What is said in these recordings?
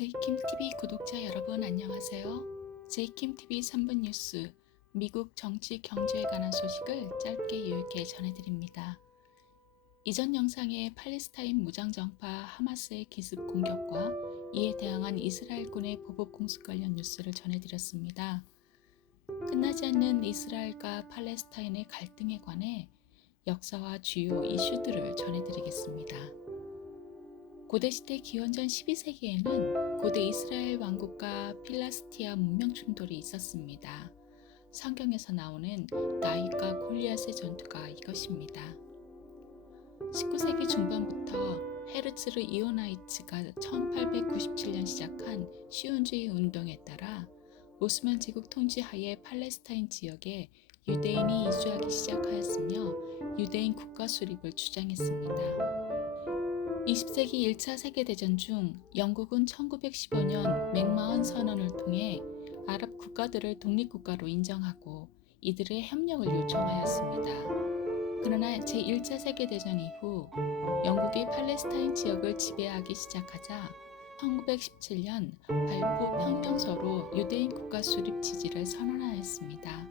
제이킴TV 구독자 여러분 안녕하세요. 제이킴TV 3분 뉴스, 미국 정치 경제에 관한 소식을 짧게 요약해 전해드립니다. 이전 영상에 팔레스타인 무장정파 하마스의 기습 공격과 이에 대항한 이스라엘군의 보복 공습 관련 뉴스를 전해드렸습니다. 끝나지 않는 이스라엘과 팔레스타인의 갈등에 관해 역사와 주요 이슈들을 전해드리겠습니다. 고대시대 기원전 12세기에는 고대 이스라엘 왕국과 필라스티아 문명 충돌이 있었습니다. 성경에서 나오는 다윗과 골리앗의 전투가 이것입니다. 19세기 중반부터 헤르츠르 이오나이츠가 1897년 시작한 시온주의 운동에 따라 오스만 제국 통치하에 팔레스타인 지역에 유대인이 이주하기 시작하였으며 유대인 국가 수립을 주장했습니다. 20세기 1차 세계대전 중 영국은 1915년 맥마흔 선언을 통해 아랍 국가들을 독립국가로 인정하고 이들의 협력을 요청하였습니다. 그러나 제1차 세계대전 이후 영국이 팔레스타인 지역을 지배하기 시작하자 1917년 발포 평정서로 유대인 국가 수립 지지를 선언하였습니다.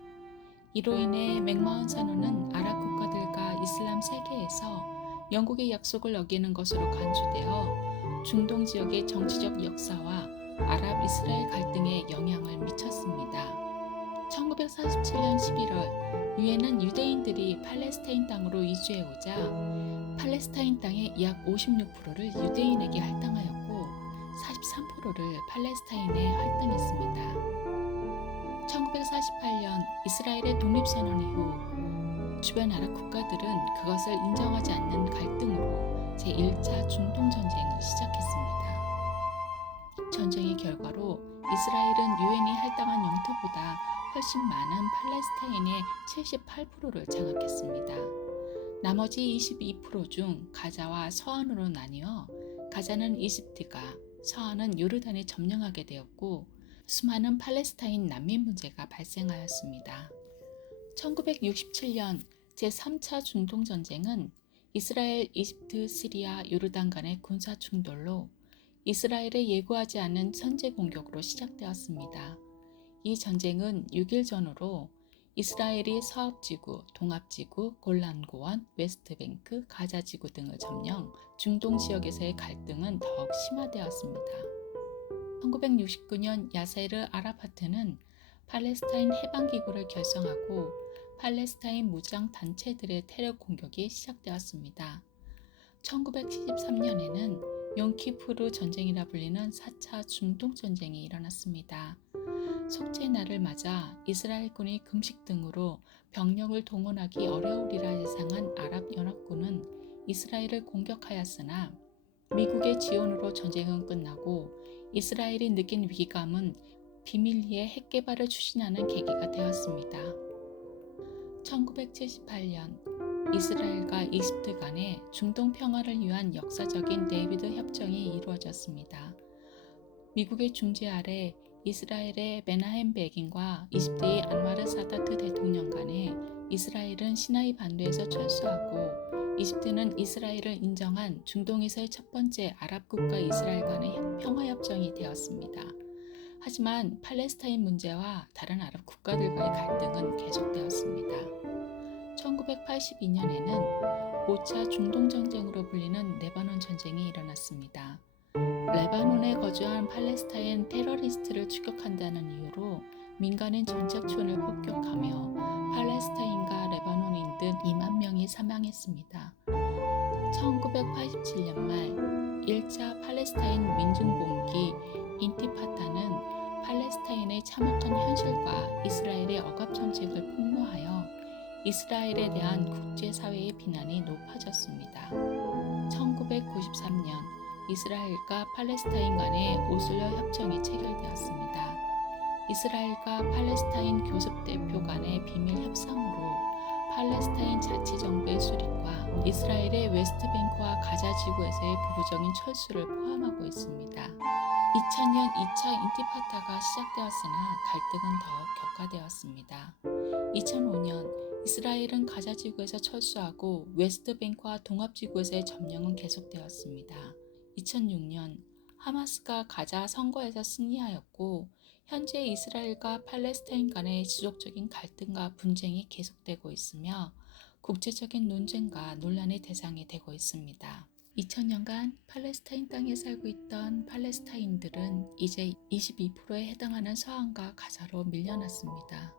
이로 인해 맥마흔 선언은 아랍 국가들과 이슬람 세계에서 영국의 약속을 어기는 것으로 간주되어 중동 지역의 정치적 역사와 아랍 이스라엘 갈등에 영향을 미쳤습니다. 1947년 11월 유엔은 유대인들이 팔레스타인 땅으로 이주해오자 팔레스타인 땅의 약 56%를 유대인에게 할당하였고 43%를 팔레스타인에 할당했습니다. 1948년 이스라엘의 독립선언 이후 주변 아랍 국가들은 그것을 인정하지 않는 갈등으로 제1차 중동전쟁을 시작했습니다. 전쟁의 결과로 이스라엘은 유엔이 할당한 영토보다 훨씬 많은 팔레스타인의 78%를 장악했습니다. 나머지 22% 중 가자와 서안으로 나뉘어 가자는 이집트가, 서안은 요르단이 점령하게 되었고 수많은 팔레스타인 난민 문제가 발생하였습니다. 1967년 제3차 중동전쟁은 이스라엘, 이집트, 시리아, 요르단 간의 군사 충돌로 이스라엘의 예고하지 않은 선제 공격으로 시작되었습니다. 이 전쟁은 6일 전후로 이스라엘이 서업지구, 동합지구, 골란고원, 웨스트뱅크, 가자지구 등을 점령, 중동 지역에서의 갈등은 더욱 심화되었습니다. 1969년 야세르 아라파트는 팔레스타인 해방기구를 결성하고 팔레스타인 무장 단체들의 테러 공격이 시작되었습니다. 1973년에는 용키푸르 전쟁이라 불리는 4차 중동전쟁이 일어났습니다. 속죄의 날을 맞아 이스라엘군이 금식 등으로 병력을 동원하기 어려우리라 예상한 아랍연합군은 이스라엘을 공격하였으나 미국의 지원으로 전쟁은 끝나고 이스라엘이 느낀 위기감은 비밀리에 핵 개발을 추진하는 계기가 되었습니다. 1978년 이스라엘과 이집트 간의 중동 평화를 위한 역사적인 데이비드 협정이 이루어졌습니다. 미국의 중재 아래 이스라엘의 메나헴 베긴과 이집트의 안와르 사다트 대통령 간에 이스라엘은 시나이 반도에서 철수하고 이집트는 이스라엘을 인정한 중동에서의 첫 번째 아랍 국가 이스라엘 간의 평화협정이 되었습니다. 하지만 팔레스타인 문제와 다른 아랍 국가들과의 갈등은 계속되었습니다. 1982년에는 5차 중동전쟁으로 불리는 레바논 전쟁이 일어났습니다. 레바논에 거주한 팔레스타인 테러리스트를 추격한다는 이유로 민간인 전착촌을 폭격하며 팔레스타인과 레바논인 등 2만 명이 사망했습니다. 1987년 말 1차 팔레스타인 민중봉기 인티파타는 팔레스타인의 참혹한 현실과 이스라엘의 억압 정책을 폭로하여 이스라엘에 대한 국제사회의 비난이 높아졌습니다. 1993년 이스라엘과 팔레스타인 간의 오슬로 협정이 체결되었습니다. 이스라엘과 팔레스타인 교섭대표 간의 비밀 협상으로 팔레스타인 자치정부의 수립과 이스라엘의 웨스트뱅크와 가자지구에서의 부부적인 철수를 포함하고 있습니다. 2000년 2차 인티파타가 시작되었으나 갈등은 더욱 격화되었습니다. 2005년 이스라엘은 가자지구에서 철수하고 웨스트뱅크와 동합지구에서의 점령은 계속되었습니다. 2006년 하마스가 가자 선거에서 승리하였고 현재 이스라엘과 팔레스타인 간의 지속적인 갈등과 분쟁이 계속되고 있으며 국제적인 논쟁과 논란의 대상이 되고 있습니다. 2000년간 팔레스타인 땅에 살고 있던 팔레스타인들은 이제 22%에 해당하는 서안과 가자로 밀려났습니다.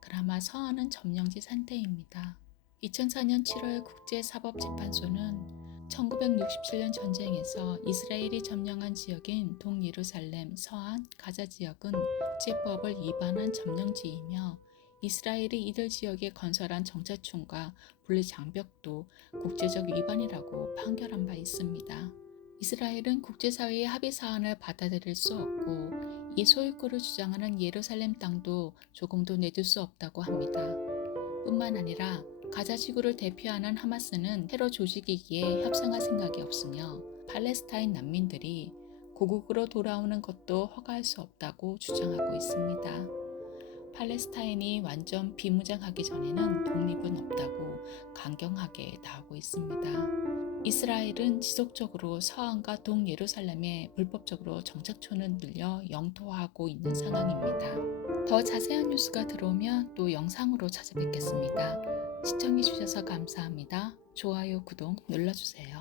그나마 서안은 점령지 상태입니다. 2004년 7월 국제사법재판소는 1967년 전쟁에서 이스라엘이 점령한 지역인 동예루살렘, 서안, 가자 지역은 국제법을 위반한 점령지이며 이스라엘이 이들 지역에 건설한 정찰촌과 분리장벽도 국제적 위반이라고 판결한 바 있습니다. 이스라엘은 국제사회의 합의 사안을 받아들일 수 없고 이 소유권을 주장하는 예루살렘 땅도 조금도 내줄 수 없다고 합니다. 뿐만 아니라 가자 지구를 대표하는 하마스는 테러 조직이기에 협상할 생각이 없으며 팔레스타인 난민들이 고국으로 돌아오는 것도 허가할 수 없다고 주장하고 있습니다. 팔레스타인이 완전 비무장하기 전에는 독립은 없다고 강경하게 나오고 있습니다. 이스라엘은 지속적으로 서안과 동예루살렘에 불법적으로 정착촌을 늘려 영토화하고 있는 상황입니다. 더 자세한 뉴스가 들어오면 또 영상으로 찾아뵙겠습니다. 시청해주셔서 감사합니다. 좋아요, 구독 눌러주세요.